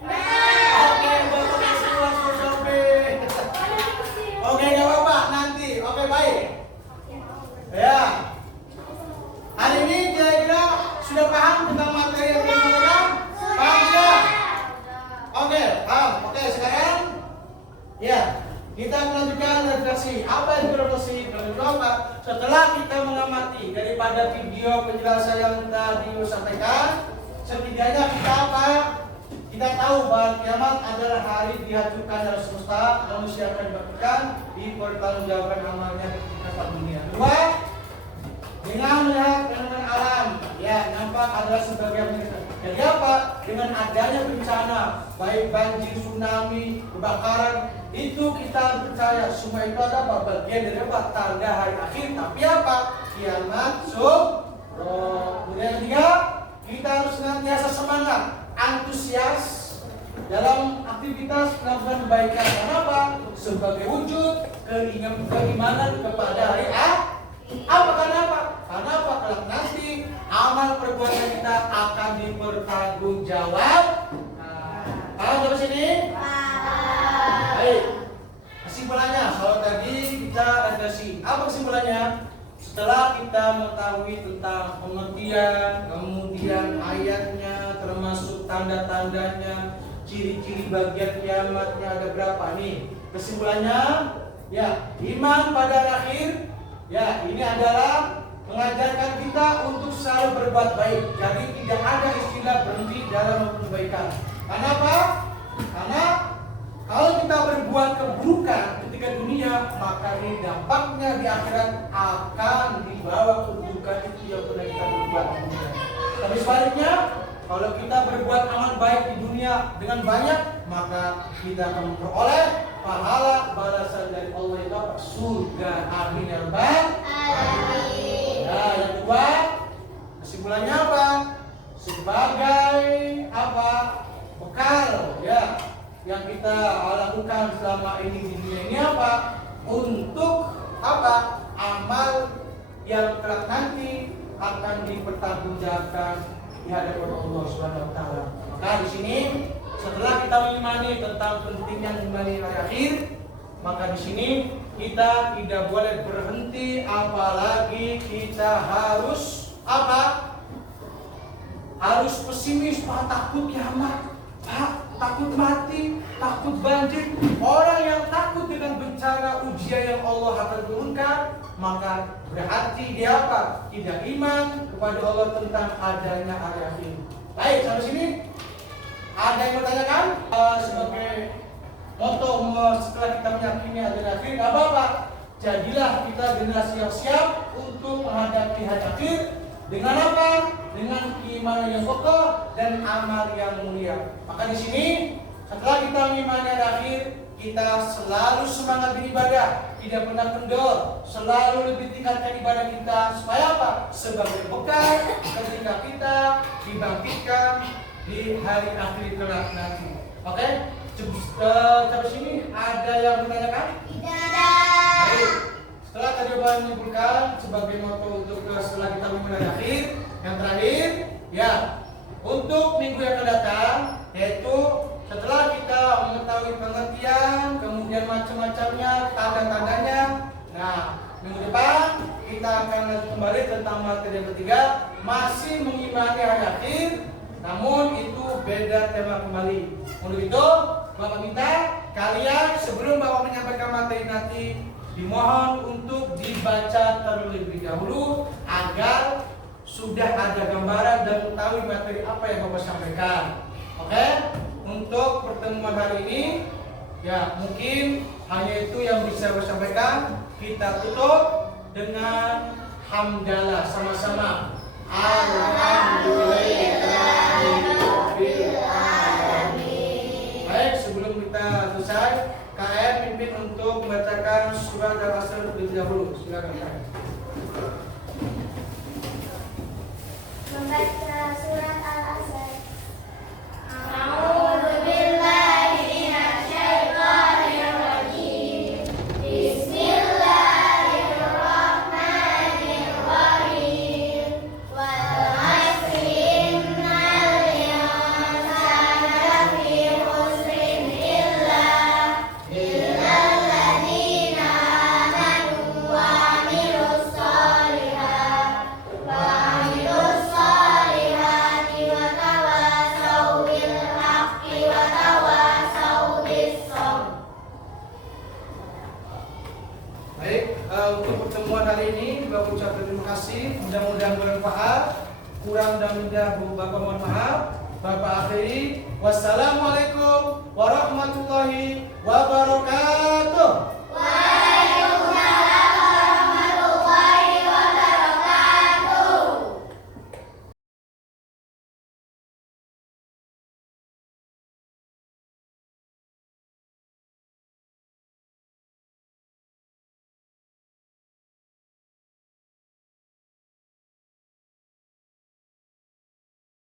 Benar. Oke, Bapak kasih langsung sampai. Oke, enggak apa-apa nanti. Oke, baik. Ya. Hari ini kira-kira sudah paham tentang materi yang kita sampaikan? Paham tidak? Oke, paham. Oke, sekarang ya, kita melanjutkan refleksi. Apa itu refleksi? Apa? Setelah kita mengamati daripada video penjelasan yang tadi disampaikan, setidaknya kita apa? Kita tahu bahwa kiamat adalah hari dihancurkan dari semesta, manusia akan dibangkitkan, dipertanggungjawabkan amalnya di atas dunia. Kedua, dengan melihat fenomena alam, ya nampak adalah sebagai mereka. Jadi apa? Dengan adanya bencana, baik banjir, tsunami, kebakaran, itu kita percaya semua itu ada apa? Bagian dari apa? Tanda hari akhir. Tapi apa? Kiamat sughra. Kemudian yang ketiga, kita harus senantiasa semangat, antusias dalam aktivitas melakukan kebaikan. Kenapa? Sebagai wujud keimanan kepada hari akhir. Kenapa? Karena apa? Kalau nanti amal perbuatan kita akan dipertanggungjawab. Paham sampai sini? Baik. Kesimpulannya, kalau tadi kita refleksi, apa kesimpulannya? Setelah kita mengetahui tentang pengertian, kemudian ayatnya, termasuk tanda-tandanya, ciri-ciri bagian kiamatnya ada berapa nih? Kesimpulannya, ya iman pada akhir. Ya, ini adalah mengajarkan kita untuk selalu berbuat baik. Jadi tidak ada istilah berhenti dalam kebaikan. Kenapa? Karena kalau kita berbuat keburukan ketika dunia, maka ini dampaknya di akhirat akan dibawa keburukan itu yang pernah kita berbuat di dunia. Tapi sebaliknya, kalau kita berbuat amal baik di dunia dengan banyak, maka kita akan memperoleh pahala balasan dari Allah itu apa? Surga. Amin ya rabbal alamin. Nah, yang kedua, kesimpulannya apa? Sebagai apa? Bekal ya yang kita lakukan selama ini di dunia ini apa? Untuk apa? Amal yang kelak nanti akan dipertanggungjawabkan di hadapan Allah Subhanahu wa taala. Maka di sini setelah kita mengimani tentang pentingnya mengimani hari akhir, maka di sini kita tidak boleh berhenti, apalagi kita harus apa? Harus pesimis, Pak, takut kiamat, Pak, takut mati, takut banjir. Orang yang takut dengan bencana ujian yang Allah akan turunkan, maka berarti dia apa? Tidak iman kepada Allah tentang adanya hari akhir. Baik, sampai sini ada yang bertanyakan? Sebagai moto setelah kita meyakini adanya akhir, gak apa-apa. Jadilah kita generasi yang siap untuk menghadapi hari akhir. Dengan apa? Dengan keimanan yang kokoh dan amal yang mulia. Maka di sini setelah kita mengimani hari akhir, kita selalu semangat beribadah, tidak pernah kendor, selalu lebih tingkatkan ibadah kita supaya apa? Sebagai bekal ketika kita dibangkitkan di hari akhir kelak nanti. Oke? Terus ini ada yang bertanyakan? Baik. Setelah tadi Bapak menyimpulkan sebagai moto untuk setelah kita memulai akhir, yang terakhir ya untuk minggu yang akan datang, yaitu setelah kita mengetahui pengertian, kemudian macam-macamnya, tanda-tandanya, nah minggu depan kita akan lanjut kembali tentang materi yang ketiga, masih mengimani hari akhir, namun itu beda tema kembali. Untuk itu, Bapak minta kalian sebelum Bapak menyampaikan materi nanti, dimohon untuk dibaca terlebih dahulu agar sudah ada gambaran dan mengetahui materi apa yang Bapak sampaikan. Oke? Untuk pertemuan hari ini ya mungkin hanya itu yang bisa Bapak sampaikan. Kita tutup dengan hamdalah sama-sama. Alhamdulillahirabbil alamin. Baik, sebelum kita selesai, KM pimpin untuk membacakan surat Al-Asr terlebih dahulu. Silakan KM. Membaca surat Al-Asr. Untuk pertemuan hari ini Bapak ucapkan terima kasih, mudah-mudahan bermanfaat. Kurang dan lebihnya Bapak mohon maaf. Bapak akhiri, wassalamualaikum warahmatullahi wabarakatuh.